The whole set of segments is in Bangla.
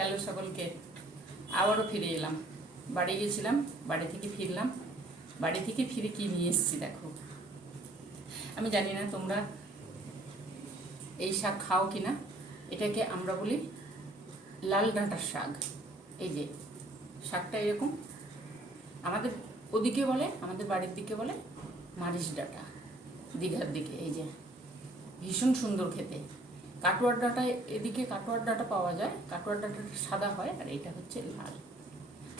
হ্যালো সকলকে। আবারও ফিরে এলাম। বাড়ি গেছিলাম, বাড়ি থেকে ফিরলাম। বাড়ি থেকে ফিরে কি নিয়ে এসেছি দেখো। আমি জানি না তোমরা এই শাক খাও কি না এটাকে আমরা বলি লাল ডাঁটার শাক। এই যে, শাকটা এরকম। আমাদের ওদিকে বলে, আমাদের বাড়ির দিকে বলে মারিচ ডাঁটা। দীঘার দিকে, এই যে। ভীষণ সুন্দর খেতে। কাটোয়ার ডাঁটা এদিকে কাটোয়ার ডাঁটা পাওয়া যায়, কাটোয়ার ডাঁটাটা সাদা হয় আর এটা হচ্ছে লাল।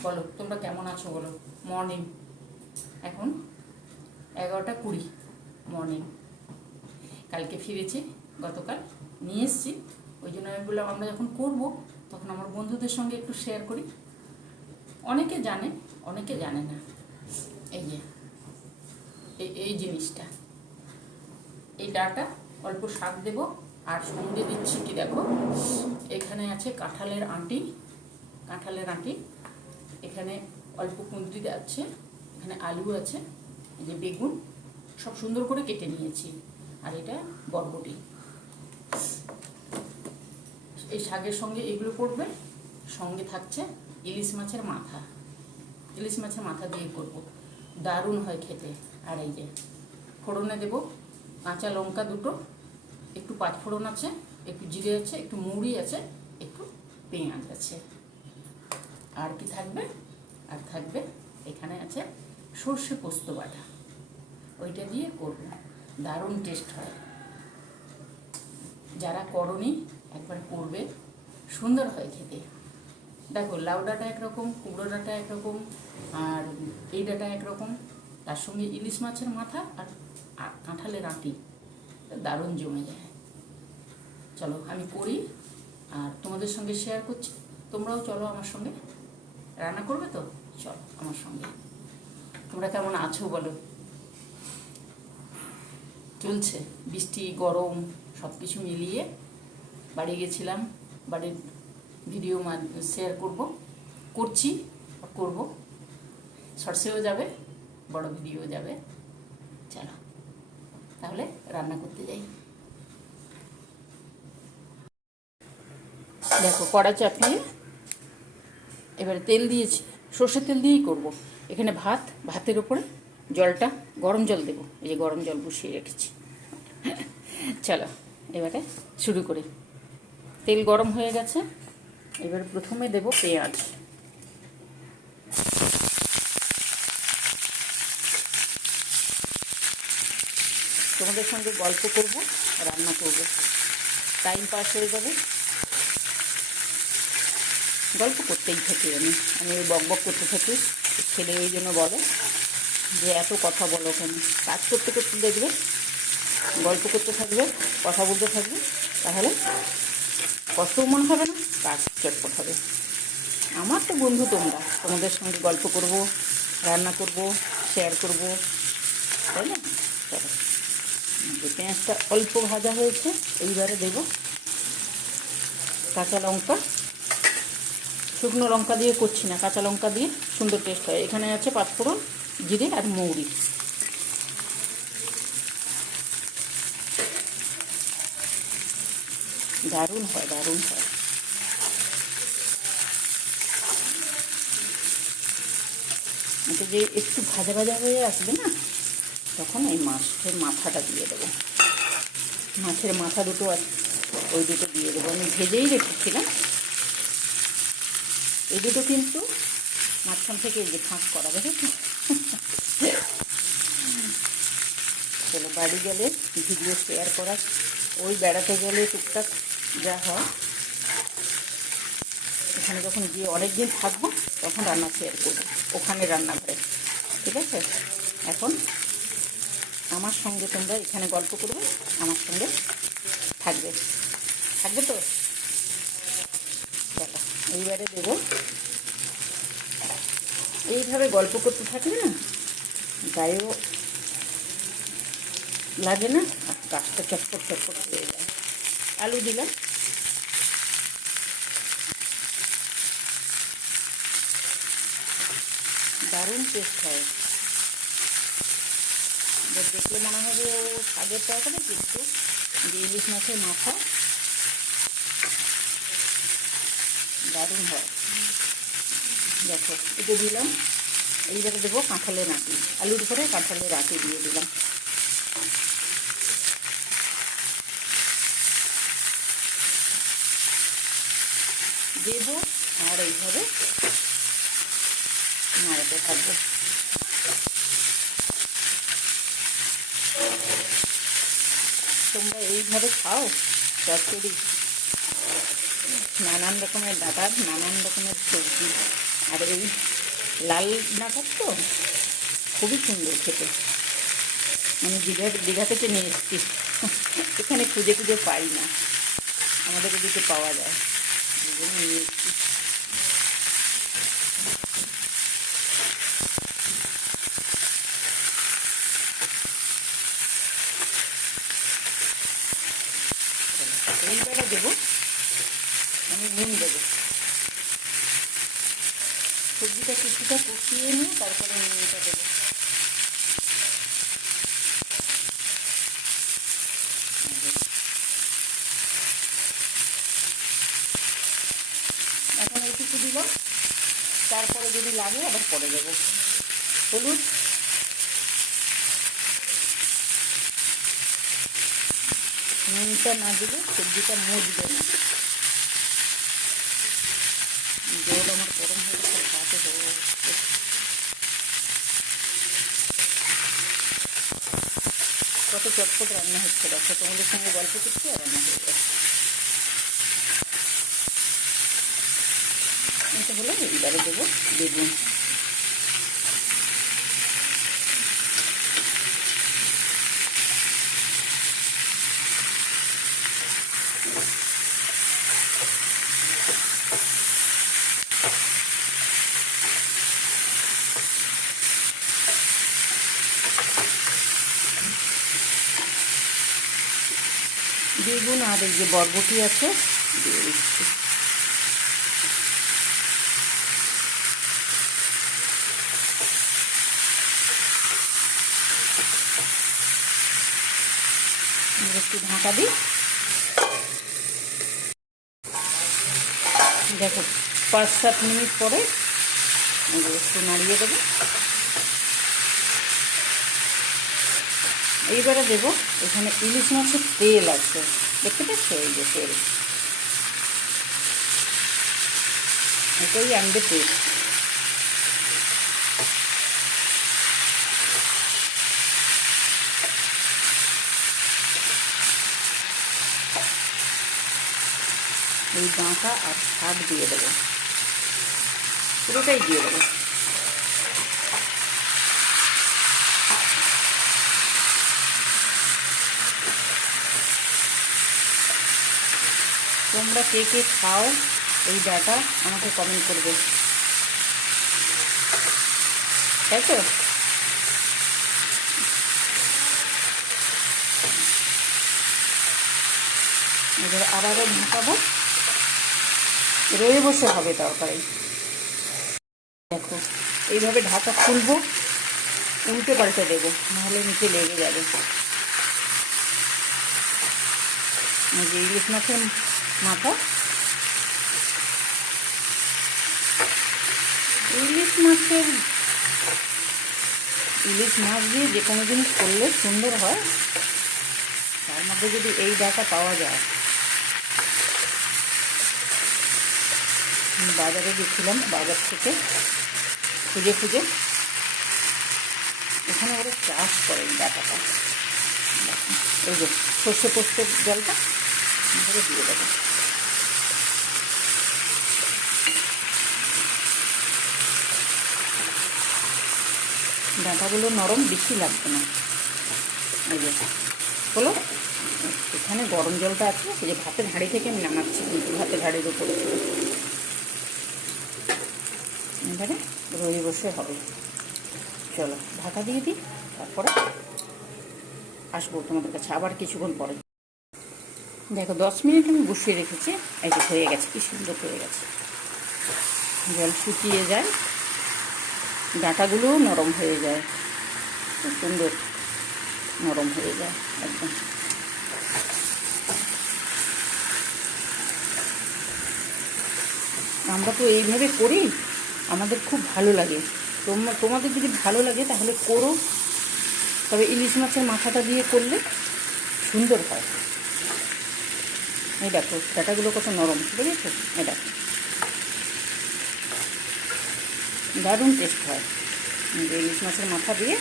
বলো, তোমরা কেমন আছো বলো? মর্নিং এখন এগারোটা কুড়ি। মর্নিং কালকে ফিরেছি, গতকাল নিয়ে এসেছি। ওই জন্য আমি বললাম, আমরা যখন করব, তখন আমার বন্ধুদের সঙ্গে একটু শেয়ার করি। অনেকে জানে অনেকে জানে না। এই যে, এই এই জিনিসটা। এই ডাটা অল্প শাক দেব আর সঙ্গে দিচ্ছি কি দেখো? এখানে আছে কাঁঠালের আঁটি কাঁঠালের আঁটি। এখানে অল্প কুঁদরি আছে, এখানে আলু আছে, এই যে বেগুন, সব সুন্দর করে কেটে নিয়েছি। আর এটা বরবটি। এই শাকের সঙ্গে এগুলো করবে, সঙ্গে থাকছে ইলিশ মাছের মাথা। ইলিশ মাছের মাথা দিয়ে করব। দারুণ হয় খেতে। আর এই যে ফোড়নে দেব কাঁচা লঙ্কা দুটো একটু পাঁচফোড়ন আছে, একটু জিরে আছে, একটু মুড়ি আছে, একটু পেঁয়াজ আছে। আর কি থাকবে? আর থাকবে, এখানে আছে সর্ষে পোস্ত বাটা। ওইটা দিয়ে করব। দারুণ টেস্ট হয়। যারা করনি, একবার করবে। সুন্দর হয় খেতে। দেখো, লাউ ডাঁটা একরকম, কুমড়ো ডাঁটা একরকম, আর এই ডাঁটা একরকম। তার সঙ্গে ইলিশ মাছের মাথা আর কাঁঠালের আঁটি। দারুণ জমে যায়। চলো, আমি করি আর তোমাদের সঙ্গে শেয়ার করছি। তোমরাও চলো আমার সঙ্গে। রান্না করবে তো? চলো, আমার সঙ্গে। তোমরা কেমন আছো বলো? চলছে, বৃষ্টি, গরম সব কিছু মিলিয়ে বাড়ি গেছিলাম। বাড়ির ভিডিও শেয়ার করব। করছি, করব। শর্টসেও যাবে, বড় ভিডিও যাবে। চলো। তাহলে রান্না করতে যাই। দেখো কড়া চাপিয়ে এবারে তেল দিয়েছি, সর্ষের তেল দিয়েই করব। এখানে ভাত, ভাতের উপরে জলটা, গরম জল দেবো। এই যে গরম জল বসিয়ে রেখেছি। চলো, এবারে শুরু করি। তেল গরম হয়ে গেছে, এবার প্রথমে দেব পেঁয়াজ। তোমাদের সঙ্গে গল্প করব, রান্না করব। টাইম পাস হয়ে যাবে। গল্প করতেই থাকি আমি। আমি ওই বক বক করতে থাকি। ছেলে ওই জন্য বলে যে, এত কথা বলো কেন? কাজ করতে করতে দেখবে, গল্প করতে থাকবে, কথা বলতে থাকবে, তাহলে কষ্টও মন হবে না, কাজ চটপট হবে। আমার তো বন্ধু তোমরা, তোমাদের সঙ্গে গল্প করব, রান্না করব শেয়ার করব, তাই না? চলো। পেঁয়াজটা অল্প ভাজা হয়েছে, এইবারে দেব কাঁচা লঙ্কা। শুকনো লঙ্কা দিয়ে করছি না, কাঁচা লঙ্কা দিয়ে সুন্দর টেস্ট হয়। এখানে আছে পাঁচফোড়ন, জিরে আর মৌরি। দারুণ হয় দারুণ হয়। যে একটু ভাজা ভাজা হয়ে আসবে না তখন এই মাছের মাথাটা দিয়ে দেবো। মাছের মাথা দুটো ওই দুটো দিয়ে দেবো। আমি ভেজেই রেখেছিলাম। এই দুটো কিন্তু মাঝখান থেকে যে ফাঁক করা, দেখেছ? চলো বাড়ি গেলে ভিডিও শেয়ার করা। ওই বেড়াতে গেলে টুকটাক যা হয়। এখানে যখন গিয়ে অনেক দিন থাকব, তখন রান্না শেয়ার করব। ওখানে রান্নাঘরে। ঠিক আছে? এখন আমার সঙ্গে তোমরা এখানে গল্প করবে, আমার সঙ্গে থাকবে। থাকবে তো? এইবারে দেবো এইভাবে গল্প করতে থাকলে না, গায়েও লাগে না, আর কাজটা চটপট চটপট হয়ে যায়। আলু দিলাম। দারুণ টেস্ট হয়। দেখলে মনে হবে ও শাকের তরকারি, কিন্তু যে ইলিশ মাছের মাথা, দারুণ হয়। দেখো, এটা দিলাম। এইবারে দেবো কাঁঠালের আঁটি। আলুর উপরে কাঁঠালের আঁটি দিয়ে দিলাম। দেবো আর এইভাবে নাড়াতে থাকব তোমরা এইভাবে খাও? চচ্চড়ি। নানান রকমের ডাটার নানান রকমের সবজি। আর এই লাল ডাটার তো খুবই সুন্দর খেতে। আমি দীঘা দীঘা থেকে নিয়ে এসেছি। এখানে খুঁজে খুঁজে পাই না। আমাদের এদিকে পাওয়া যায়। নিয়ে এসেছি এইবারে দেবো আমি নুন দেবো সবজিটা কিছুটা কষিয়ে নিয়ে তারপরে নুনটা দেবো এখন এইটুকু দিলাম তারপরে যদি লাগে, আবার পরে দেবো। হলুদ। নুনটা না দিলে সবজিটা মুজবে না। জল আমার গরম হয়ে গেছে ভাতে কত চটপট রান্না হচ্ছে, দেখো, তোমাদের সঙ্গে গল্প করছি রান্না হয়ে গেছে এটা হলো এইবারে দেবো বেগুন। বেগুন আর এই যে বরবটি আছে একটু ঢাকা দিই। দেখো, পাঁচ সাত মিনিট পরে একটু নাড়িয়ে দেবো। এইবারে দেবো, এখানে ইলিশ মাছের তেল আছে। দেখতে পাচ্ছ এই যে তেল? এটাই আনবে তেল এই ডাঁটা আর শাক দিয়ে দেবো। পুরোটাই দিয়ে দেবো। তোমরা কে কে খাও এই ডাটা আমাকে কমেন্ট করবে। তাই তো? এবার আবারও ঢাকাবো। রয়ে বসে হবে তরকারি। দেখো, এইভাবে ঢাকা খুলবো, উল্টে পাল্টে দেবো, নাহলে নিচে লেগে যাবে। যে ইলিশ মাছের মাথা। ইলিশ মাছের, ইলিশ মাছ দিয়ে যে কোনো জিনিস করলে সুন্দর হয়। তার মধ্যে যদি এই ডাটা পাওয়া যায় বাজারে গেছিলাম, বাজার থেকে খুঁজে খুঁজে। এখানে ওরা চাষ করে ডাটাটা। এই যে সর্ষে পোস্তের জলটা, ধরে দিয়ে দেবো। ডাঁটাগুলো নরম, বেশি লাগবে না। এই যে, হলো? এখানে গরম জলটা আছে যে ভাতের হাঁড়ি থেকে আমি নামাচ্ছি, কিন্তু ভাতের হাঁড়ির উপরে। এবারে রয়ে বসে হবে। চলো, ঢাকা দিয়ে দিই, তারপরে আসব তোমাদের কাছে আবার কিছুক্ষণ পরে। দেখো, দশ মিনিট আমি বসিয়ে রেখেছি। এই যে হয়ে গেছে, কি সুন্দর হয়ে গেছে। জল শুকিয়ে যায় ডাঁটাগুলোও নরম হয়ে যায়। খুব সুন্দর নরম হয়ে যায়, একদম। আমরা তো এইভাবে করি আমাদের খুব ভালো লাগে। তোম- তোমাদের যদি ভালো লাগে তাহলে করো। তবে ইলিশ মাছের মাথাটা দিয়ে করলে সুন্দর হয়। এই দেখো, ডাটাগুলো কত নরম, বুঝেছ? এই দেখো। দারুণ টেস্ট হয়। ইলিশ মাছের মাথা দিয়ে।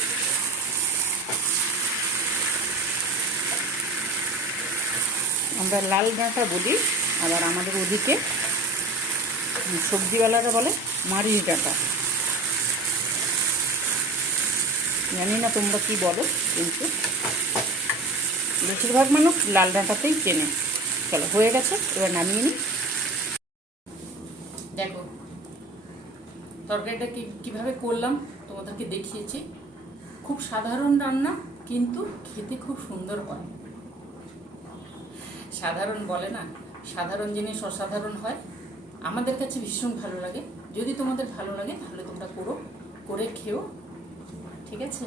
আমরা লাল ডাঁটা বলি, আবার আমাদের ওদিকে সবজিওয়ালারা বলে মারিচ ডাঁটা জানি না তোমরা কি বলো, কিন্তু বেশিরভাগ মানুষ লাল ডাঁটাতেই চেনে। চলো, হয়ে গেছে, এবার নামিয়ে নিই। দেখো, তরকারিটা কি, কীভাবে করলাম তোমাদেরকে দেখিয়েছি। খুব সাধারণ রান্না, কিন্তু খেতে খুব সুন্দর হয়। সাধারণ বলে না, সাধারণ জিনিস অসাধারণ হয়। আমাদের কাছে ভীষণ ভালো লাগে। যদি তোমাদের ভালো লাগে, তাহলে তোমরা করো, করে খেও, ঠিক আছে?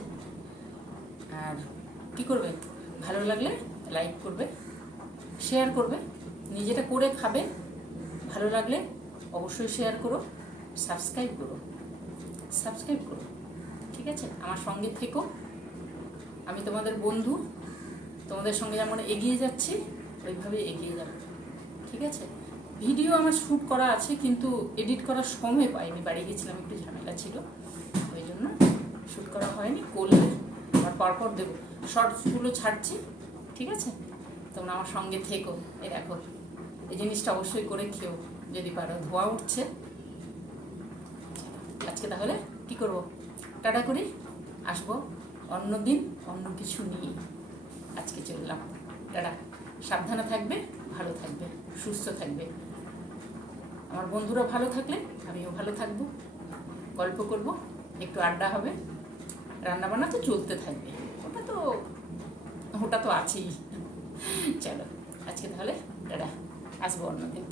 আর কি করবে? ভালো লাগলে লাইক করবে শেয়ার করবে, নিজেটা করে খাবে, ভালো লাগলে অবশ্যই শেয়ার করো সাবস্ক্রাইব করো সাবস্ক্রাইব করো, ঠিক আছে? আমার সঙ্গে থেকো, আমি তোমাদের বন্ধু, তোমাদের সঙ্গে যেমন এগিয়ে যাচ্ছি ওইভাবে এগিয়ে যাব, ঠিক আছে? ভিডিও আমার শ্যুট করা আছে, কিন্তু এডিট করার সময় পাইনি। বাড়ি গেছিলাম, একটু ঝামেলা ছিল, ওই জন্য শ্যুট করা হয়নি, করলে আবার পরপর দেবো। শর্টসগুলো ছাড়ছি, ঠিক আছে? তোমরা আমার সঙ্গে থেকো, এই দেখো, এই জিনিসটা অবশ্যই করে খেও, যদি পারো, ধোয়া উঠছে। আজকে তাহলে কি করব? টাটা করি, আসব অন্য দিন, অন্য কিছু নিয়ে আজকে চললাম। টাটা। সাবধানে থাকবে, ভালো থাকবে, সুস্থ থাকবে। আমার বন্ধুরা ভালো থাকলে, আমিও ভালো থাকব। গল্প করব, একটু আড্ডা হবে, রান্নাবান্না তো চলতে থাকবে। ওটা তো ওটা তো আছেই। চলো, আজকে তাহলে দাদা আসব অন্যদিন।